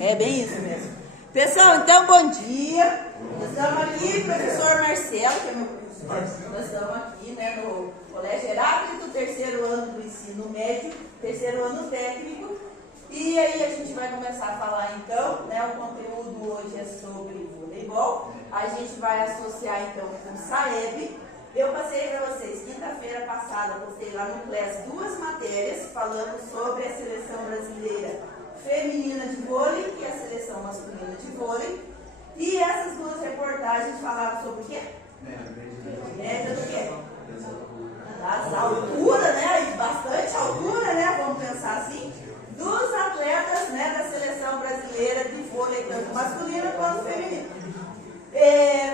É bem isso mesmo. Pessoal, então, bom dia. Nós estamos aqui, professor Marcelo, que é meu professor. Nós estamos aqui, né, no Colégio Heráclito, terceiro ano do ensino médio, terceiro ano técnico. E aí a gente vai começar a falar, então, né, o conteúdo hoje é sobre voleibol. A gente vai associar, então, com o SAEB. Eu passei para vocês, quinta-feira passada, postei lá no Class 2 matérias falando sobre a seleção brasileira feminina de vôlei e a seleção masculina de vôlei. E essas duas reportagens falaram sobre o quê? Média do quê? Das alturas, né? Bastante altura, né? Vamos pensar assim. Dos atletas, né, da seleção brasileira de vôlei, tanto masculino quanto feminino.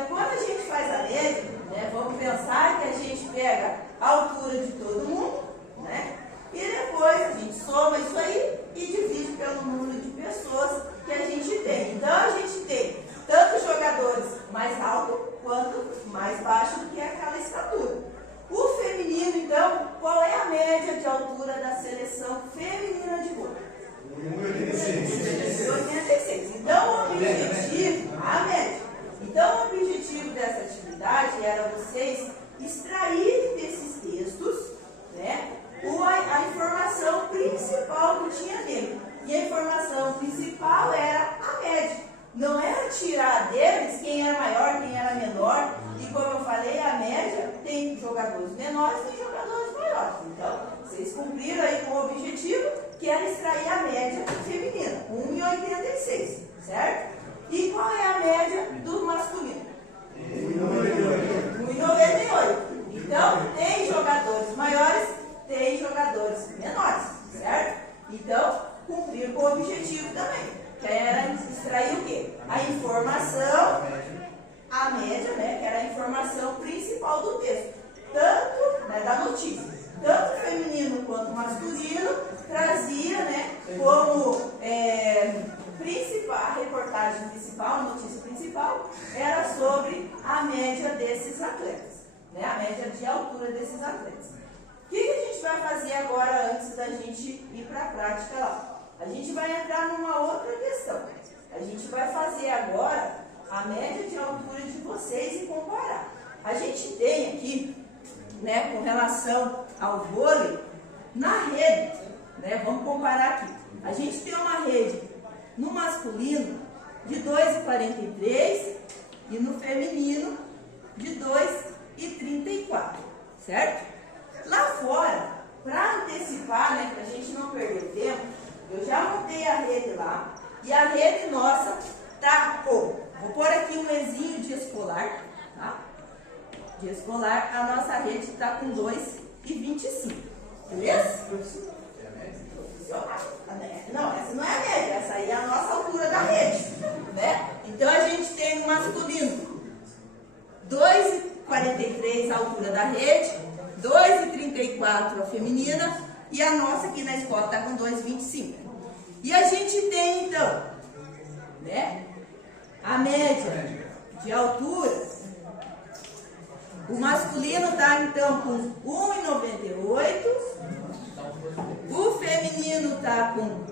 Quando a gente faz a média, né, vamos pensar que a gente pega a altura de todo mundo, né? E depois a gente soma isso aí e divide pelo número de pessoas que a gente tem. Então a gente tem tanto jogadores mais altos quanto mais baixos do que aquela estatura. O feminino, então, qual é a média de altura da seleção feminina de vôlei? 1,86. Então o objetivo, a média. Então o objetivo dessa atividade era vocês extraírem desses textos, né, a informação principal que tinha nele. E a informação principal era a média. Não era tirar deles quem era maior, quem era menor. E como eu falei, a média tem jogadores menores e jogadores maiores. Então, vocês cumpriram aí com o objetivo, que era extrair a média feminina, 1,86, certo? E qual é a média do masculino? 1,98. Então, tem jogadores maiores, tem jogadores menores, certo? Então, cumprir com o objetivo também, que era extrair o quê? A informação, a média, né? Que era a informação principal do texto, tanto, né, da notícia, tanto feminino quanto masculino, trazia, né, como a reportagem principal, a notícia principal, era sobre a média desses atletas, né? A média de altura desses atletas. O que a gente vai fazer agora antes da gente ir para a prática lá? A gente vai entrar numa outra questão. A gente vai fazer agora a média de altura de vocês e comparar. A gente tem aqui, né, com relação ao vôlei, na rede, né, vamos comparar aqui. A gente tem uma rede no masculino de 2,43 e no feminino de 2,34, certo? Lá fora, para antecipar, né, para a gente não perder tempo, eu já montei a rede lá e a rede nossa tá com, vou pôr aqui um Ezinho de escolar, tá? De escolar, a nossa rede está com 2,25, beleza? Não, essa não é a média, essa aí é a nossa altura da rede, né? Então a gente tem o masculino 2,43 a altura da rede, 2,34 a feminina e a nossa aqui na escola está com 2,25. E a gente tem então, né, a média de altura. O masculino está então com 1,98, o feminino está com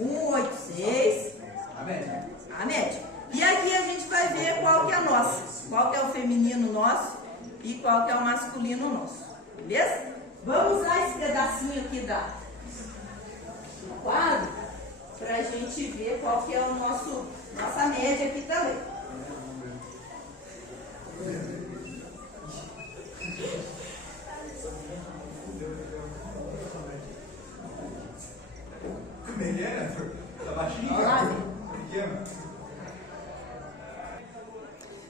1,86, a média. E aqui a gente vai ver qual que é a nossa, qual que é o feminino nosso e qual que é o masculino nosso, beleza? Vamos usar esse pedacinho aqui do quadro para a gente ver qual que é o nossa média aqui também.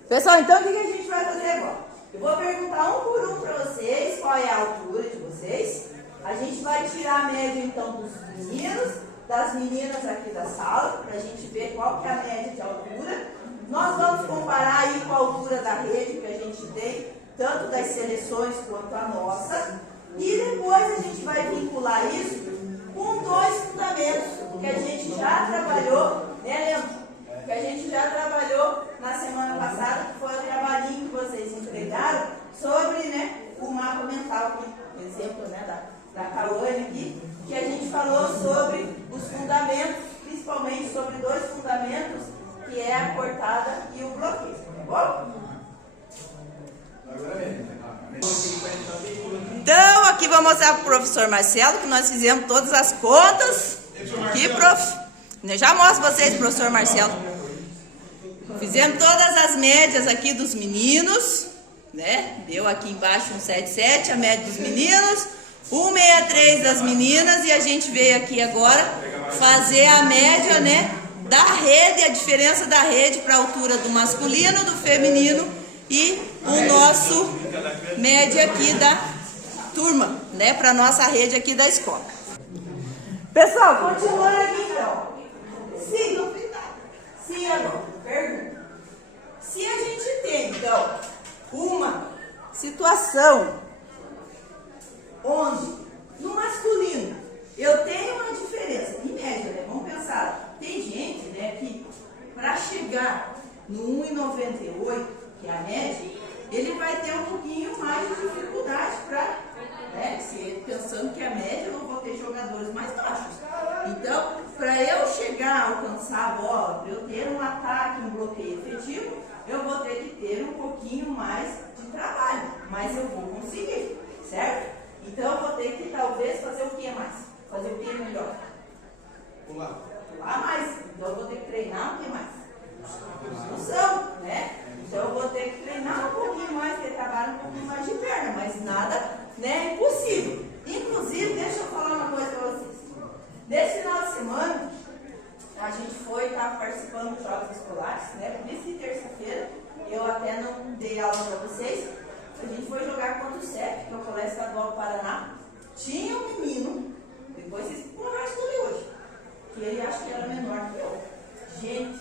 Pessoal, então o que a gente vai fazer agora? Eu vou perguntar um por um para vocês qual é a altura de vocês. A gente vai tirar a média então dos meninos, das meninas aqui da sala, para a gente ver qual que é a média de altura. Nós vamos comparar aí com a altura da rede que a gente tem, tanto das seleções quanto a nossa. E depois a gente vai vincular isso com dois fundamentos que a gente já trabalhou, né, Leandro? Que a gente já trabalhou na semana passada, que foi o trabalhinho que vocês entregaram sobre, né, o mapa mental, aqui, exemplo, né, da Cauane aqui, que a gente falou sobre os fundamentos, principalmente sobre dois que é a cortada e o bloqueio, tá bom? Então, aqui vou mostrar para o professor Marcelo que nós fizemos todas as contas. Aqui, prof. Eu já mostro para vocês, professor Marcelo. Fizemos todas as médias aqui dos meninos, né? Deu aqui embaixo 177, a média dos meninos, 163 das meninas, e a gente veio aqui agora fazer a média, né, da rede, a diferença da rede para a altura do masculino, do feminino e o nosso média aqui da turma, né, para a nossa rede aqui da escola. Pessoal, continuando aqui então. Se agora, pergunta. Se a gente tem, então, uma situação onde no masculino eu tenho uma diferença, em média, né? Vamos pensar, tem gente, né, que para chegar no 1,98, que é a média, ele vai ter um pouquinho mais de dificuldade para, né, pensando que a média eu vou ter jogadores mais baixos. Então, para eu chegar a alcançar a bola, para eu ter um ataque, um bloqueio efetivo, eu vou ter que ter um pouquinho mais de trabalho, mas eu vou conseguir, certo? Então, eu vou ter que talvez fazer o que mais? Fazer o que melhor? Pular mais. Então, eu vou ter que treinar o que mais? Musculação, né? Então, eu vou ter que treinar um pouquinho mais, porque trabalha um pouquinho mais de perna, mas nada, né, é impossível. Inclusive, deixa eu falar uma coisa para vocês. Nesse final de semana, a gente estava participando dos jogos escolares, né? Por isso que terça-feira, eu até não dei aula para vocês. A gente foi jogar contra o CEP, que é o Colégio Estadual do Paraná. Tinha um menino, depois vocês vão descobrir hoje, que ele acha que era menor que eu. Gente,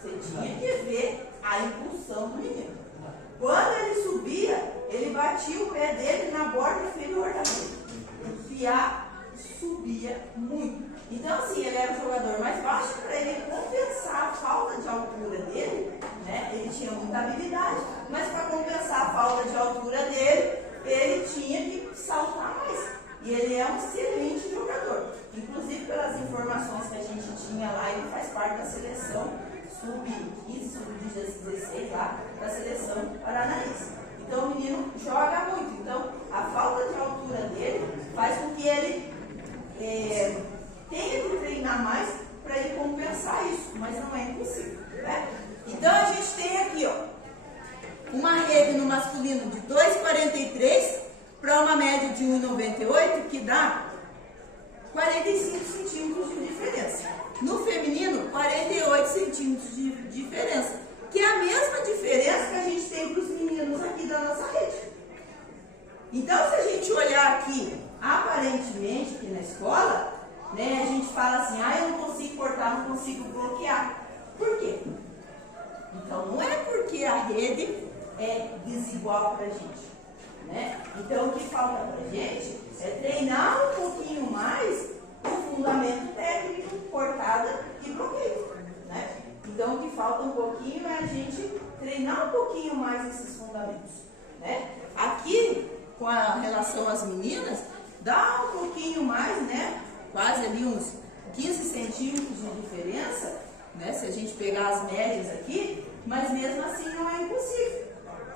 você tinha que ver a impulsão do menino. Quando ele subia, ele batia o pé dele na borda inferior da rede. Enfiar, subia muito. Então, assim, ele era o jogador mais baixo, para ele compensar a falta de altura dele, né? Ele tinha muita habilidade, mas para compensar a falta de altura dele, ele tinha que saltar mais. E ele é um excelente jogador. Inclusive, pelas informações que a gente tinha lá, ele faz parte da seleção sub-15, sub-16 lá, da seleção paranaense. Então, o menino joga muito. Então, a falta de altura dele faz com que ele tenha que treinar mais para ele compensar isso, mas não é impossível, né? Então, a gente tem aqui, ó, uma rede no masculino de 2,43 para uma média de 1,98, que dá 45 centímetros de diferença. No feminino, 48 centímetros de diferença, que é a mesma diferença que a gente tem para os meninos aqui da nossa rede. Então, se a gente olhar aqui, aparentemente, aqui na escola, né, a gente fala assim, eu não consigo cortar, não consigo bloquear. Por quê? Então, não é porque a rede é desigual para a gente, né? Então, o que falta para a gente é treinar um pouquinho mais o fundamento técnico, cortada e bloqueio, né? Então, o que falta um pouquinho é a gente treinar um pouquinho mais esses fundamentos, né? Aqui, com a relação às meninas, dá um pouquinho mais, né? Quase ali uns 15 centímetros de diferença, né? Se a gente pegar as médias aqui, mas mesmo assim não é impossível.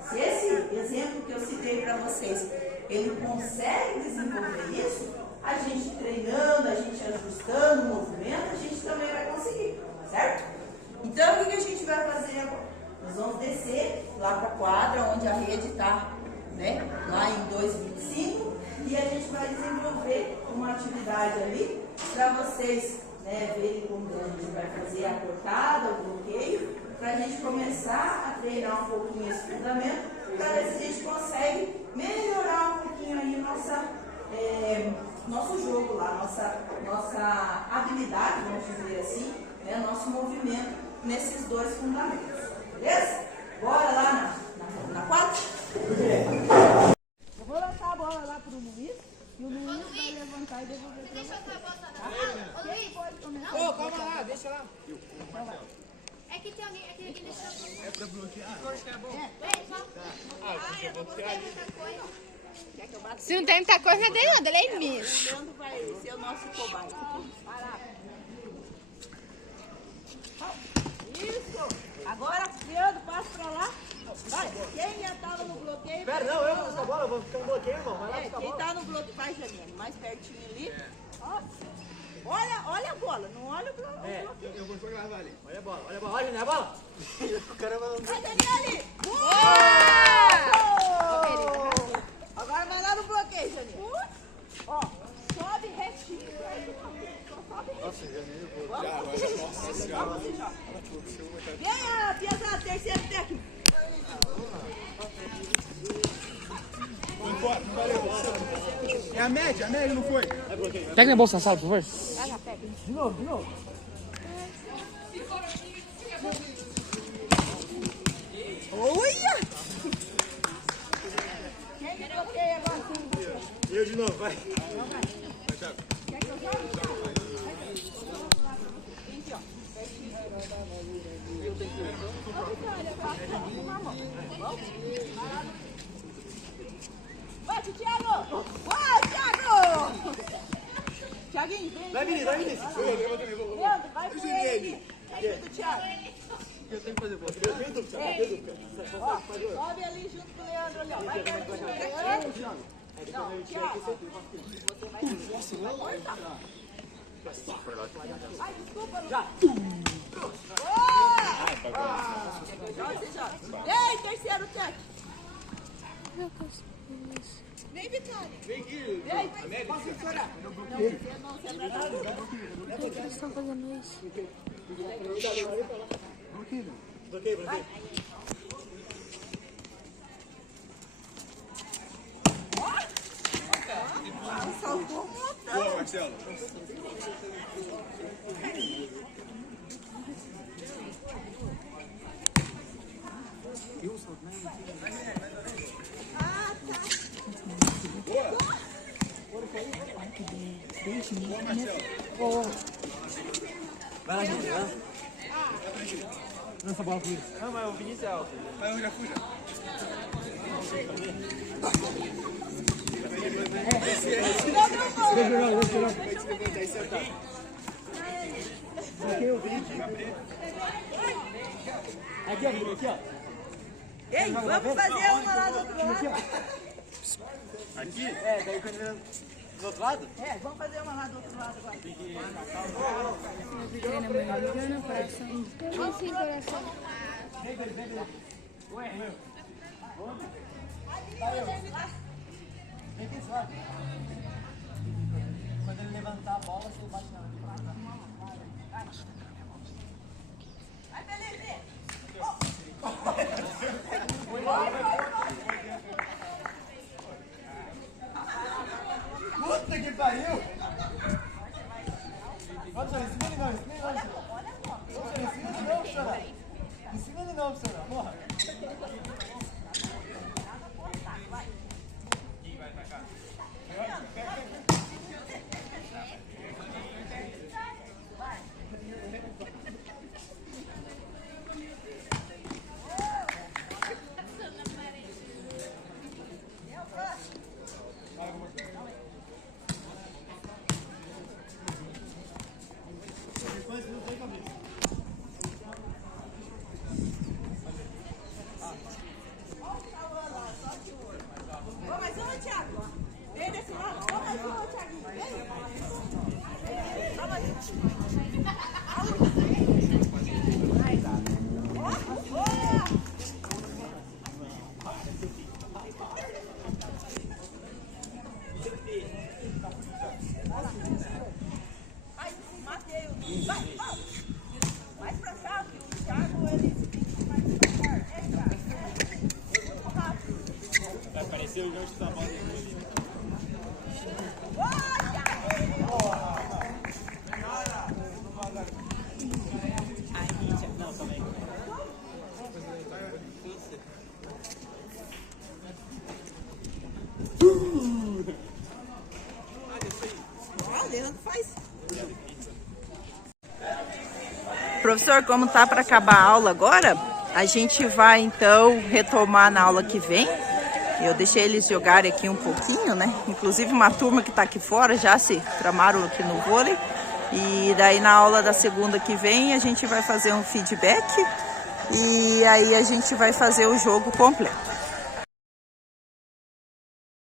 Se esse exemplo que eu citei para vocês, ele consegue desenvolver isso, a gente treinando, a gente ajustando o movimento, a gente também vai conseguir, certo? Então, o que a gente vai fazer agora? Nós vamos descer lá para a quadra, onde a rede está, né, lá em 2,25, e a gente vai desenvolver uma atividade ali para vocês, né, verem como a gente vai fazer a cortada, o bloqueio, para a gente começar a treinar um pouquinho esse fundamento, para ver se a gente consegue melhorar um pouquinho aí nosso jogo lá, nossa habilidade, vamos dizer assim, né, nosso movimento nesses dois fundamentos, beleza? Bora lá na quadra? Eu vou lançar a bola lá pro Luiz, e o Luiz vai levantar e devolver para você. Tá? Quem pode começar? Calma lá, deixa lá. Então vai. É que tem alguém que deixou. É pra bloquear? Eu não gostei de muita coisa. Quer que eu bata? Se não tem muita coisa, não tem nada, ele é misto. O Leandro vai ser o nosso cobaia. Isso! Agora, Leandro, passa pra lá. Vai, quem já tava no bloqueio... Pera, não, eu vou buscar a bola, eu vou ficar no bloqueio, irmão. Vai lá buscar a Quem bola. tá no bloqueio, vai, Janine, mais pertinho ali. Ó, olha a bola, não olha o bloqueio. Eu vou jogar ali. Olha a bola, olha a bola, olha a bola. O cara vai... Vai, Daniele! Boa! Agora vai lá no bloqueio, Janine. Ó, sobe retinho. Sobe retinho. Vamos, já. E aí, Piazada, terceiro técnico. É a média não foi? Pega minha bolsa na sala, por favor. De novo. Olha! Quem me bloqueia agora? Eu de novo, vai. Quer que eu jogue? Aqui, ó. Vai, Thiago! Vai, Thiago! Thiaguinho, vem. Vai, Vinícius. Leandro, vai com ele aqui. Aqui do Thiago. Eu tenho que fazer bola. Eu tenho dúvida. Ó, sobe ali junto com o Leandro ali, ó. Vai pertinho do Leandro. Não, Thiago. Você vai cortar. Ai, desculpa, Lu. E aí, terceiro técnico? Vem, Vitória. Vem aqui. E aí, posso chorar? Não, você não é nada. Por que eles estão fazendo isso? Bloqueio. Saltou um montão. Boa, Marcelo. Vai lá, gente, vai lá. Lança a bola comigo. Não, mas o Vinícius é alto. Mas eu já fui, já. Aqui, ó. Ei, vamos fazer uma lá do outro lado. Aqui? É, daí quando vem do outro lado? É, vamos fazer uma lá do outro lado agora. Pequena coração. Esse coração. Vem aqui, esse lado. Quando ele levantar a bola, você bate na Vai, Felipe. Puta que pariu! Vamos, senhor, ensina ele não, senhor. Ensina ele não, senhor. Porra. Ô, mais uma, Thiago. Vem desse lado. Ô, mais uma, Thiaguinho. Vem. Só mais Ai, matei o... Vai, vai. Mais pra cá, que o Thiago, ele fica mais devagar. É, Thiago. Muito rápido. Vai aparecer o jogo da bola. Leandro faz. Professor, como tá para acabar a aula agora, a gente vai então retomar na aula que vem. Eu deixei eles jogarem aqui um pouquinho, né? Inclusive uma turma que tá aqui fora já se tramaram aqui no vôlei. E daí na aula da segunda que vem a gente vai fazer um feedback E aí a gente vai fazer o jogo completo.